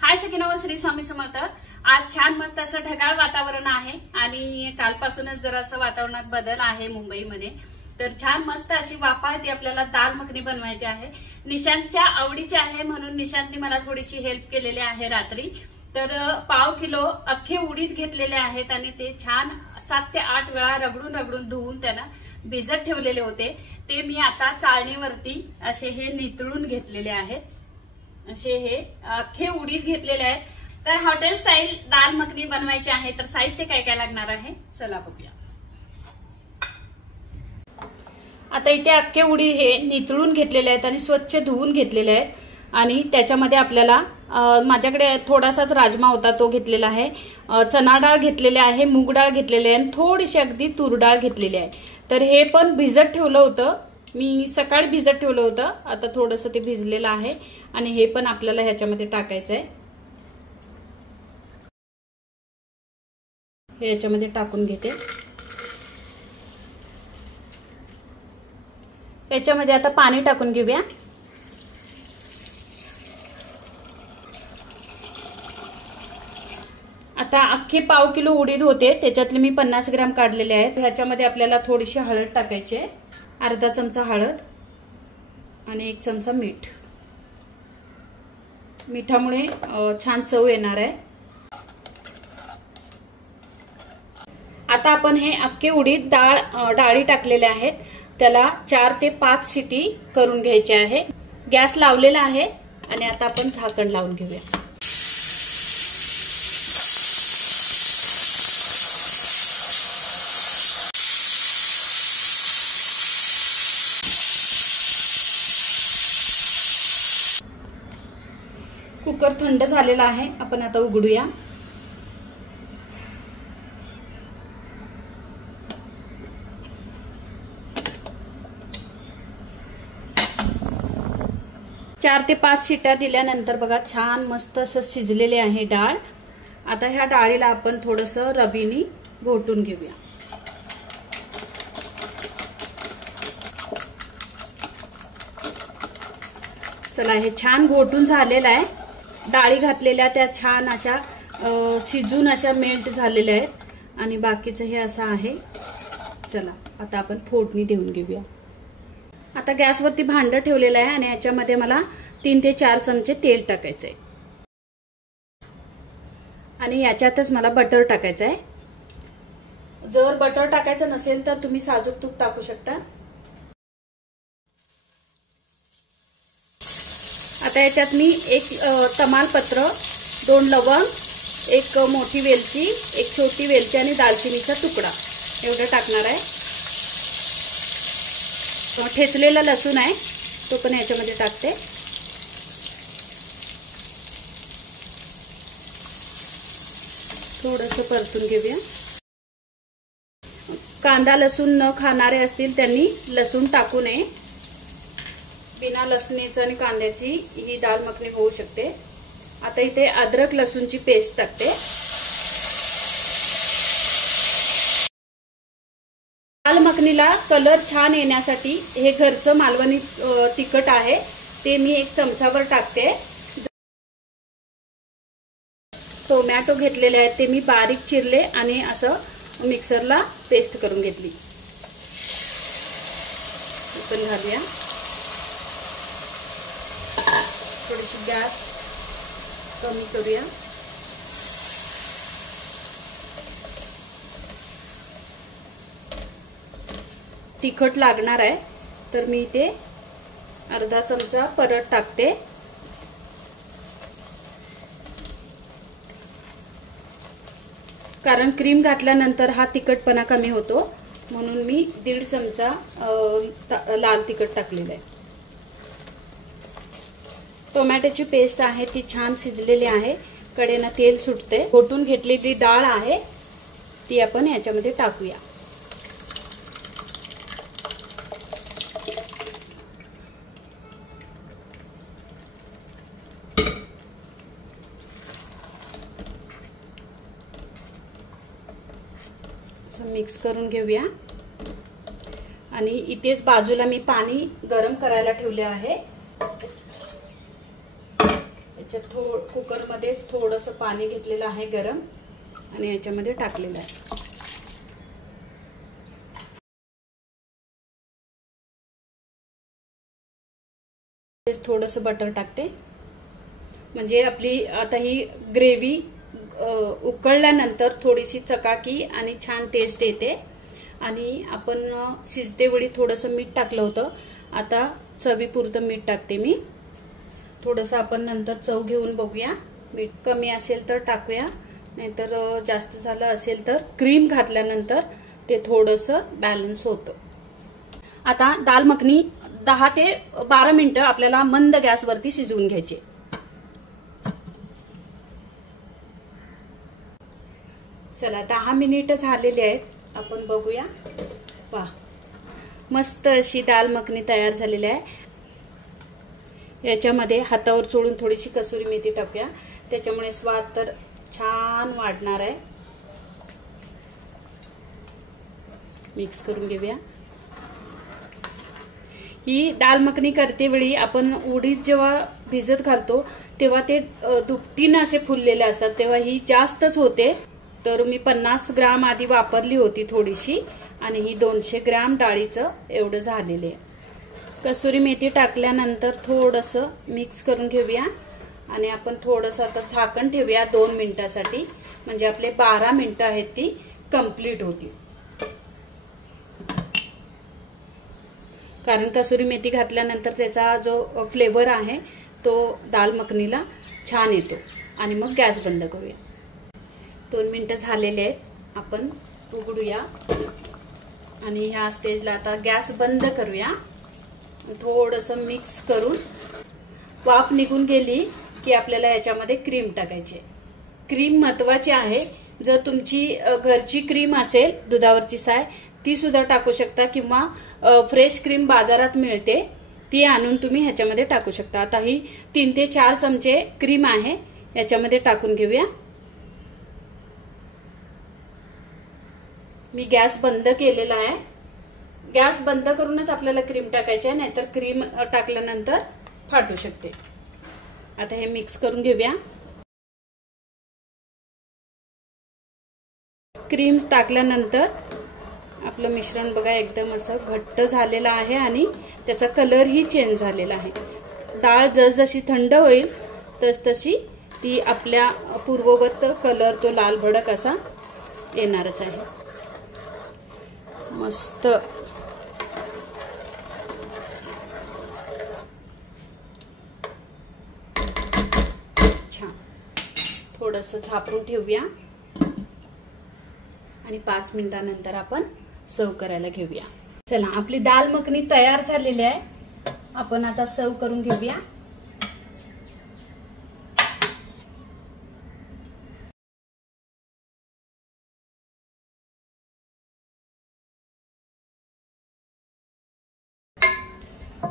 हाय सगळ्यांना, श्री स्वामी समर्थ। आज छान मस्त असं ढगाळ वातावरण आहे आणि कालपासूनच जरासं वातावरणात बदल आहे मुंबईमध्ये। तर छान मस्त अशी वाफाळती आपल्याला दाल मखनी बनवायची आहे। निशांतच्या आवडीची आहे म्हणून निशांतने मला थोडीशी हेल्प केलेली आहे रात्री। तर पाव किलो अख्खे उडीद घेतलेले आहेत आणि ते छान 7 ते 8 वेळा रगडून धुवून त्यांना भिजत ठेवलेले होते। ते मी आता चाळणीवरती असे हे नितळून घेतलेले आहेत। असे हे अख्खे उडीद घेतलेले आहेत। तर हॉटेल स्टाईल दाल मखनी बनवायची आहे तर साहित्य काय काय लागणार आहे चला बघूया। आता इथे अख्खे उडीद हे नितळून घेतलेले आहेत आणि स्वच्छ धुवून घेतलेले आहेत आणि त्याच्यामध्ये आपल्याला माझ्याकडे थोडासाच राजमा होता तो घेतलेला आहे, चना डाळ घेतलेली आहे, मूग डाळ घेतलेली आहे आणि थोडीशी अगदी तूर डाळ घेतलेली आहे। तर हे पण भिजत ठेवलं होतं, मी सकाळी भिजत ठेवलं होतं। आता थोडंसं ते भिजलेलं आहे आणि हे पण आपल्याला ह्याच्यामध्ये टाकायचं आहे। हे याच्यामध्ये टाकून घेते। याच्यामध्ये आता पाणी टाकून घेऊया। आता अख्खे पाव किलो उडीद होते त्याच्यातले मी 50 ग्रॅम काढलेले आहेत। ह्याच्यामध्ये आपल्याला थोडीशी हळद टाकायची आहे, अर्धा चमचा हळद आणि 1 चमचा मीठ। मिठामुळे छान चव येणार आहे। आता आपण हे अख्खे उडीद डाळी टाकलेले आहेत, त्याला 4 ते 5 शिटी करून घ्यायची आहे। गॅस लावलेला आहे आणि आता आपण झाकण लावून घेऊया। कुकर थंड झालेला आहे, आपण आता उघडूया। चार ते 5 शिट्या दिल्यानंतर बघा छान मस्त असं शिजलेले आहे डाळ। आता ह्या डाळीला आपण थोडंसं रवीने घोटून घेऊया। चला, हे छान घोटून झालेलं आहे। डाळी घातलेल्या त्या छान अशा शिजून अशा मेल्ट झालेल्या आहेत आणि बाकीचं हे असं आहे। चला आता आपण फोडणी देऊन घेऊया। आता गॅसवरती भांडं ठेवलेलं आहे आणि याच्यामध्ये मला 3 ते 4 चमचे तेल टाकायचंय आणि याच्यातच मला बटर टाकायचं आहे। जर बटर टाकायचं नसेल तर तुम्ही साजूक तूप टाकू शकता। आता याच्यात मी 1 तमालपत्र, 2 लवंग, 1 मोठी वेलची, 1 छोटी वेलची आणि दालचिनीचा तुकडा एवढं टाकणार आहे। ठेचलेला लसूण आहे तो पण याच्यामध्ये टाकते। थोडंसं परतून घेऊया। कांदा लसूण न खाणारे असतील त्यांनी लसूण टाकू नये। बिना लसणीचं आणि कांद्याची ही दाल मखनी होऊ शकते। आता इथे अद्रक लसूणची पेस्ट टाकते। दाल मखनीला कलर छान येण्यासाठी हे घरचं मालवणी तिखट आहे ते मी 1 चमचावर टाकते। टोमॅटो घेतलेले आहेत ते मी बारीक चिरले आणि असं मिक्सरला पेस्ट करून घेतली। पण घालूया। थोडीशी गॅस कमी करूया। तिखट लागणार आहे तर मी ते अर्धा चमचा परत टाकते। कारण क्रीम घातल्यानंतर हा तिखटपणा कमी होतो म्हणून मी 1.5 चमचा लाल तिखट टाकलेलं आहे। टोमॅटोची पेस्ट आहे ती छान शिजलेली आहे, कडेनं तेल सुटते। घोटून घेतलेली डाळ आहे ती आपण याच्यामध्ये टाकूया। मिक्स करून घेऊया आणि इथेच बाजूला मी पाणी गरम करायला ठेवले आहे। याच्यात कुकरमध्येच थोडंसं पाणी घेतलेलं आहे गरम आणि याच्यामध्ये टाकलेलं आहे. थोडंसं बटर टाकते म्हणजे आपली आता ही ग्रेव्ही उकळल्यानंतर थोडीशी चकाकी आणि छान टेस्ट येते. आणि आपण शिजते वेळी थोडंसं मीठ टाकलं होतं. आता चवीपुरतं मीठ टाकते मी. थोडंसं आपण नंतर चव घेऊन बघूया. मीठ कमी असेल तर टाकूया, नाहीतर जास्त झालं असेल तर क्रीम घातल्यानंतर ते थोडंसं बॅलन्स होतं. आता दाल मखनी 10 ते 12 मिनिटं आपल्याला मंद गॅसवरती शिजवून घ्यायचे. चला 10 मिनिटं झालेली आहेत. आपण बघूया. वा, मस्त अशी दाल मखनी तयार झालेली आहे. याच्यामध्ये हातावर चोळून थोडीशी कसुरी मेथी टाकूया, त्याच्यामुळे स्वाद तर छान वाढणार आहे. मिक्स करून घेऊया. ही दाल मखनी करते वेळी आपण उडीद जेव्हा भिजत घालतो तेव्हा ते दुपटीनं असे फुललेले असतात, तेव्हा ही जास्तच होते. तर मी 50 ग्राम आधी वापरली होती थोडीशी आणि ही 200 ग्राम डाळीचं एवढं झालेलं आहे. कसुरी मेथी टाकल्यानंतर थोडंसं मिक्स करून घेऊया आणि आपण थोडंसं आता झाकण ठेवूया 2 मिनिटासाठी, म्हणजे आपले 12 मिनिटं आहेत ती कंप्लीट होती. कारण कसुरी मेथी घातल्यानंतर त्याचा जो फ्लेवर आहे तो दाल मखनीला छान येतो. आणि मग गॅस बंद करूया. 2 मिनिटं झालेले आहेत. आपण उघडूया आणि ह्या स्टेजला आता गॅस बंद करूया. थोडंसं मिक्स करून वाफ निघून गेली की आपल्याला याच्यामध्ये क्रीम टाकायची. क्रीम महत्वाची आहे. जर तुमची घरची क्रीम असेल दुधावरची साय ती सुद्धा टाकू शकता, किंवा फ्रेश क्रीम बाजारात मिळते ती आणून तुम्ही ह्याच्यामध्ये टाकू शकता. आता ही 3 ते 4 चमचे क्रीम आहे, याच्यामध्ये टाकून घेऊया. मी गॅस बंद केलेला आहे. गॅस बंद करूनच आपल्याला क्रीम टाकायची आहे, नाहीतर क्रीम टाकल्यानंतर फाटू शकते. आता हे मिक्स करून घेऊया. क्रीम टाकल्यानंतर आपलं मिश्रण बघा एकदम असं घट्ट झालेलं आहे आणि त्याचा कलरही चेंज झालेला आहे. डाळ जसजशी थंड होईल तसतशी ती आपल्या पूर्ववत कलर तो लाल भडक असा येणारच आहे. मस्त छान. थोडंसं झाकून ठेवूया आणि 5 मिनिटांनंतर आपण सर्व करायला घेऊया. चला, आपली दाल मखनी तयार झालेली आहे. आपण आता सर्व करून घेऊया.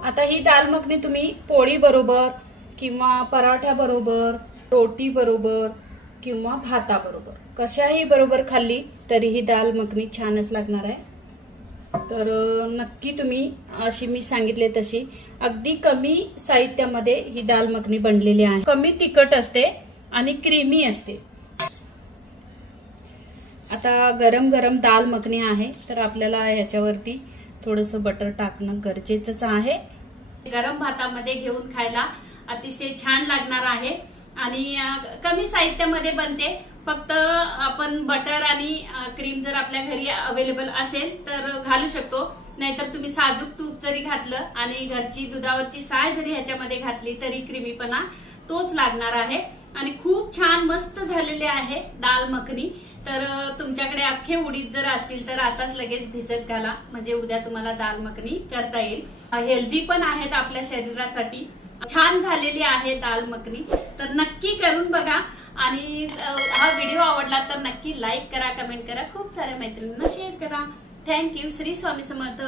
आता ही दाल मखनी तुम्ही पोळी बरोबर किंवा पराठ्या बरोबर, रोटी बरोबर किंवा भाता बरोबर कशाही बरोबर खाल्ली तरी ही दाल मखनी छानच लागणार आहे. तर नक्की तुम्ही अशी मी सांगितले तशी अगदी कमी साहित्यामध्ये ही दाल मखनी बनलेली आहे. कमी तिखट असते आणि क्रीमी असते. आता गरम गरम दाल मखनी आहे तर आपल्याला याच्यावरती थोडंसं बटर टाकणं गरजेचंच आहे. गरम भातामध्ये घेऊन खायला अतिशय छान लागणार आहे आणि कमी साहित्यामध्ये बनते. फक्त आपण बटर आणि क्रीम जर आपल्या घरी अवेलेबल असेल तर घालू शकतो, नाहीतर तुम्ही साजूक तूप जरी घातलं आणि घरची दुधावरची साय जरी ह्याच्यामध्ये घातली तरी क्रीमीपणा तोच लागणार आहे. आणि खूप छान मस्त झालेले आहे दाल मखनी. तर तुमच्याकडे अख्खे उडीद जर असतील तर आताच लगेच भिजत घाला, म्हणजे उद्या तुम्हाला दाल मखनी करता येईल. हेल्दी पण आहेत आपल्या शरीरासाठी. छान झालेली आहे दाल मखनी. तर नक्की करून बघा आणि हा व्हिडिओ आवडला तर नक्की लाईक करा, कमेंट करा, खूप साऱ्या मैत्रिणींना शेअर करा. थँक्यू. श्री स्वामी समर्थ.